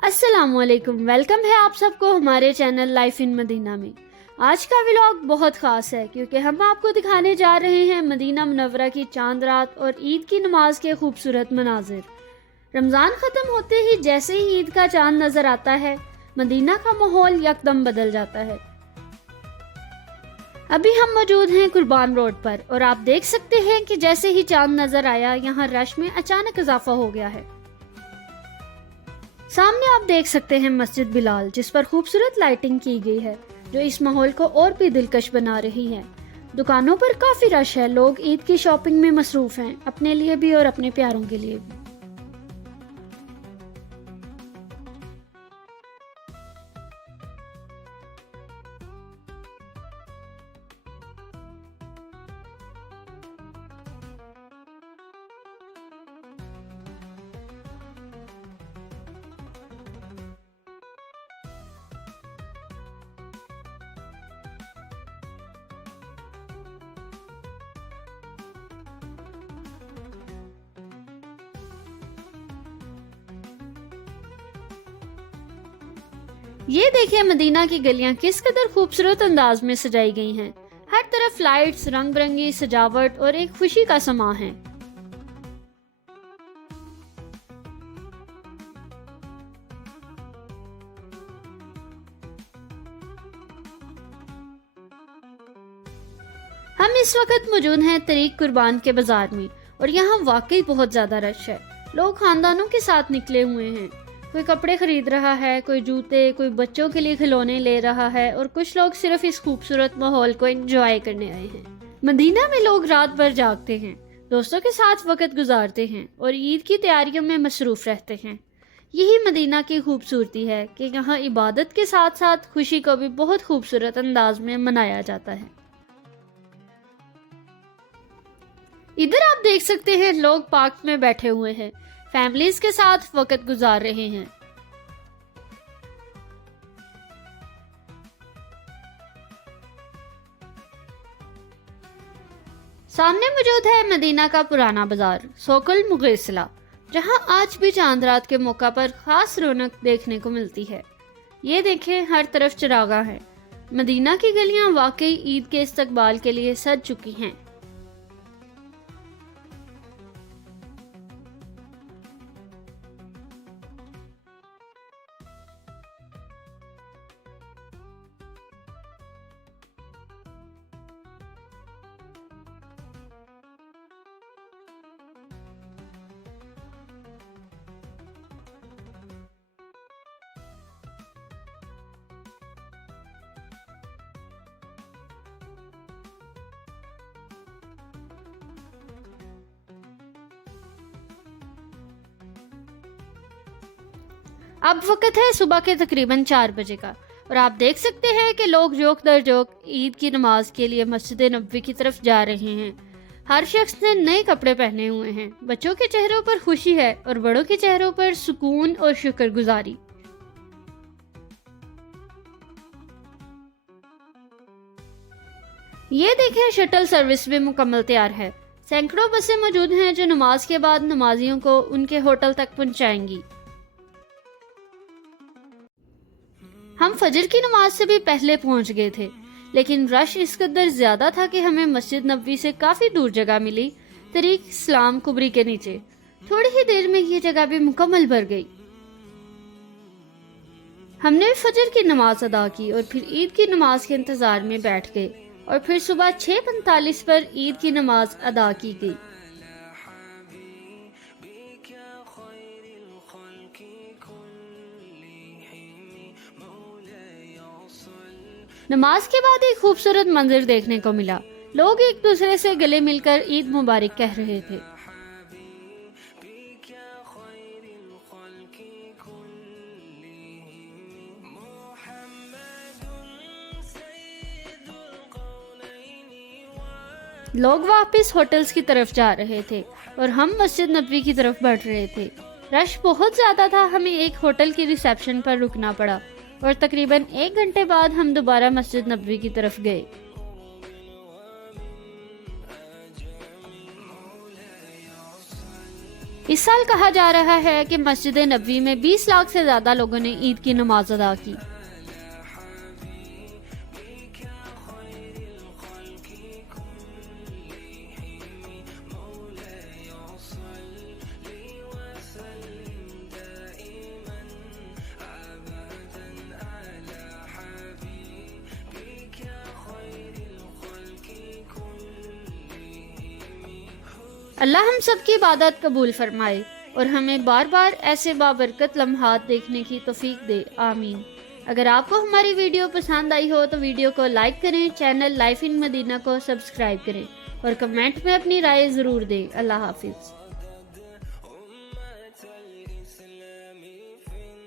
अस्सलामुअलैकुम। वेलकम है आप सबको हमारे चैनल लाइफ इन मदीना में। आज का व्लॉग बहुत ख़ास है क्योंकि हम आपको दिखाने जा रहे हैं मदीना मुनव्वरा की चांद रात और ईद की नमाज के खूबसूरत मनाजिर। रमज़ान ख़त्म होते ही जैसे ही ईद का चांद नज़र आता है, मदीना का माहौल यकदम बदल जाता है। अभी हम मौजूद हैं कुर्बान रोड पर और आप देख सकते हैं कि जैसे ही चांद नज़र आया, यहाँ रश में अचानक इजाफा हो गया है। सामने आप देख सकते हैं मस्जिद बिलाल, जिस पर खूबसूरत लाइटिंग की गई है जो इस माहौल को और भी दिलकश बना रही है। दुकानों पर काफी रश है, लोग ईद की शॉपिंग में मसरूफ हैं, अपने लिए भी और अपने प्यारों के लिए भी। ये देखिए मदीना की गलियां किस कदर खूबसूरत अंदाज में सजाई गई हैं। हर तरफ लाइट्स, रंग बिरंगी सजावट और एक खुशी का समा है। हम इस वक्त मौजूद हैं तरीक कुर्बान के बाजार में और यहाँ वाकई बहुत ज्यादा रश है। लोग खानदानों के साथ निकले हुए हैं। कोई कपड़े खरीद रहा है, कोई जूते, कोई बच्चों के लिए खिलौने ले रहा है और कुछ लोग सिर्फ इस खूबसूरत माहौल को एंजॉय करने आए हैं। मदीना में लोग रात भर जागते हैं, दोस्तों के साथ वक्त गुजारते हैं और ईद की तैयारियों में मसरूफ रहते हैं। यही मदीना की खूबसूरती है कि यहाँ इबादत के साथ साथ खुशी को भी बहुत खूबसूरत अंदाज में मनाया जाता है। इधर आप देख सकते हैं लोग पार्क में बैठे हुए हैं, फैमिलीज के साथ वक्त गुजार रहे हैं। सामने मौजूद है मदीना का पुराना बाजार सोकल मुगैसला, जहां आज भी चांद रात के मौका पर खास रौनक देखने को मिलती है। ये देखें, हर तरफ चिरागा है। मदीना की गलियां वाकई ईद के इस्तकबाल के लिए सज चुकी हैं। अब वक्त है सुबह के तकरीबन 4 बजे का और आप देख सकते हैं कि लोग जोक दर जोक ईद की नमाज के लिए मस्जिद नबवी की तरफ जा रहे हैं। हर शख्स ने नए कपड़े पहने हुए हैं। बच्चों के चेहरों पर खुशी है और बड़ों के चेहरों पर सुकून और शुक्रगुजारी। ये देखें, शटल सर्विस भी मुकम्मल तैयार है। सैकड़ों बसें मौजूद हैं जो नमाज के बाद नमाजियों को उनके होटल तक पहुंचाएंगी। हम फजर की नमाज से भी पहले पहुंच गए थे, लेकिन रश इस कदर ज्यादा था कि हमें मस्जिद नबवी से काफी दूर जगह मिली, तरीक इस्लाम कुबरी के नीचे। थोड़ी ही देर में ये जगह भी मुकम्मल भर गई। हमने फजर की नमाज अदा की और फिर ईद की नमाज के इंतजार में बैठ गए और फिर सुबह 6:45 पर ईद की नमाज अदा की गई। नमाज के बाद एक खूबसूरत मंजर देखने को मिला। लोग एक दूसरे से गले मिलकर ईद मुबारक कह रहे थे। लोग वापस होटल्स की तरफ जा रहे थे और हम मस्जिद नबवी की तरफ बढ़ रहे थे। रश बहुत ज्यादा था, हमें एक होटल की रिसेप्शन पर रुकना पड़ा और तकरीबन 1 घंटे बाद हम दोबारा मस्जिद नबवी की तरफ गए। इस साल कहा जा रहा है कि मस्जिद नबवी में 20 लाख से ज्यादा लोगों ने ईद की नमाज अदा की। अल्लाह हम सब की इबादत कबूल फरमाए और हमें बार बार ऐसे बाबरकत लम्हात देखने की तौफीक दे, आमीन। अगर आपको हमारी वीडियो पसंद आई हो तो वीडियो को लाइक करें, चैनल लाइफ इन मदीना को सब्सक्राइब करें और कमेंट में अपनी राय ज़रूर दें। अल्लाह हाफिज़।